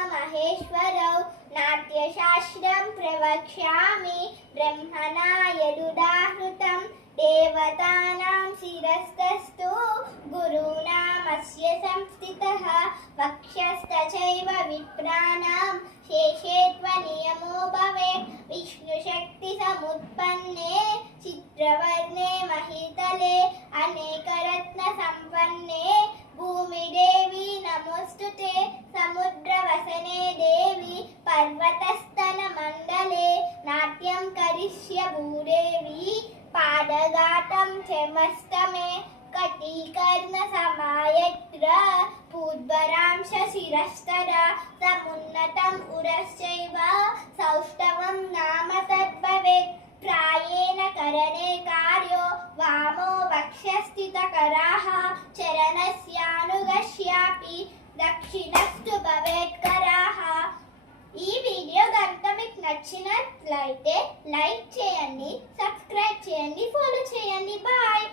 उमामहेश्वरौ नाट्यशास्त्रं प्रवक्ष्यामि ब्रह्मणा यदुदाहृतं देवतानां शिरस्तस्तु गुरूणामस्य संस्थितः वक्षस्तचैव विप्राणां शेषे त्वनियमो भवेत् विष्णुशक्तिसमुत्पन्ने चित्रवर्णे महितले अनेकरत्नसम्पन्ने भूमिदेवी नमोऽस्तुते समुद्रवसने देवी पर्वतस्तनमण्डले नाट्यं करिष्य भूदेवी पादघातं चमस्तमे कटीकर्णसमायत्र पूर्वरांशशिरस्तरा समुन्नतम् उरश्चैव सौष्ठवं नाम तद्भवेत् प्रायेण करणे कार्यो वामो वक्षस्थितकराः चरणस्यानुगस्यापि दक्षिणस्तु भवेत्कराः। ఈ వీడియో కనుక మీకు నచ్చినట్లయితే లైక్ చేయండి, సబ్స్క్రైబ్ చేయండి, ఫాలో చేయండి. బాయ్.